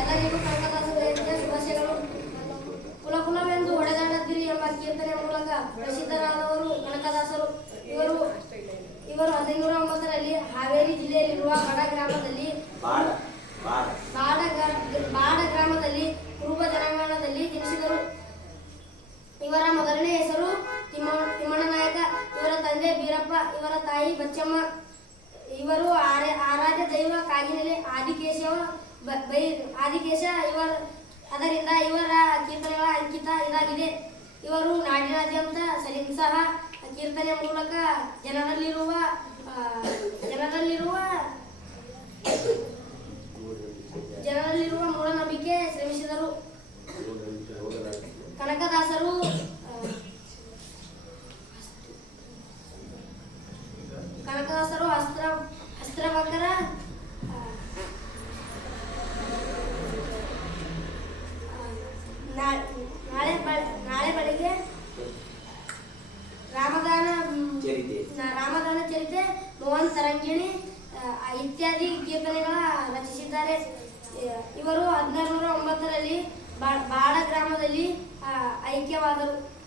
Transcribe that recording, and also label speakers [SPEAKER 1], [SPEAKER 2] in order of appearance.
[SPEAKER 1] ಎಲ್ಲರಿಗೂ ಕನಕದಾಸರ ಶುಭಾಶಯಗಳು. ಕುಲ ಕುಲವೆಂದು ಹೊಡೆದಾಡದಿರಿ ಎಂಬ ಕೀರ್ತನೆ ಮೂಲಕ ಪ್ರಸಿದ್ಧರಾದವರು ಕನಕದಾಸರು. ಇವರು ಇವರು ಹದಿನೂರ ಒಂಬತ್ತರಲ್ಲಿ ಹಾವೇರಿ ಜಿಲ್ಲೆಯಲ್ಲಿರುವ ಬಡ ಗ್ರಾಮದಲ್ಲಿ
[SPEAKER 2] ಬಾಡ ಬಾಡ.
[SPEAKER 1] ಬಾಡ ಗ್ರಾ- ಬಾಡ ಗ್ರಾಮದಲ್ಲಿ ಕುರುಬ ಜನಾಂಗಣದಲ್ಲಿ ಜನಿಸಿದರು. ಇವರ ಮೊದಲನೇ ಹೆಸರು ತಿಮ್ಮ ತಿಮ್ಮಣ್ಣ ನಾಯಕ ಇವರ ತಂದೆ ಬೀರಪ್ಪ ಇವರ ತಾಯಿ ಬಚ್ಚಮ್ಮ ಇವರು ಆರ್ಯ ಕಾಗಿನೆಲೆ ಆದಿಕೇಶವ ಬ- ಆದಿಕೇಶ ಇವರ ಅದರಿಂದ ಇವರ ಕೀರ್ತನೆಗಳ ಅಂಕಿತ ಇದಾಗಿದೆ. ಇವರು ನಾಡಿನಾದ್ಯಂತ ಸಹ ಕೀರ್ತನೆ ಮೂಲಕ ಜನರಲ್ಲಿರುವ ಜನರಲ್ಲಿರುವ ಜನರಲ್ಲಿರುವ ಮೂಢನಂಬಿಕೆ ಶ್ರಮಿಸಿದರು. ಕನಕದಾಸರು ಕನಕದಾಸರು ಅಸ್ತ್ರ ಅಸ್ತ್ರಭಂಗರ ನಾಳೆ ನಾಳೆ ಬೆಳಿಗ್ಗೆ ರಾಮದಾನ
[SPEAKER 2] ಚರಿತೆ.
[SPEAKER 1] ರಾಮದಾನ ಚರಿತೆ ಮೋಹನ್ ತರಂಗಿಣಿ ಇತ್ಯಾದಿ ಕೀರ್ತನೆಗಳ ರಚಿಸಿದ್ದಾರೆ. ಇವರು ಹದಿನಾರು ನೂರ ಒಂಬತ್ತರಲ್ಲಿ ಬಾ- ಬಾಡ ಗ್ರಾಮದಲ್ಲಿ ಐಕ್ಯವಾದರು.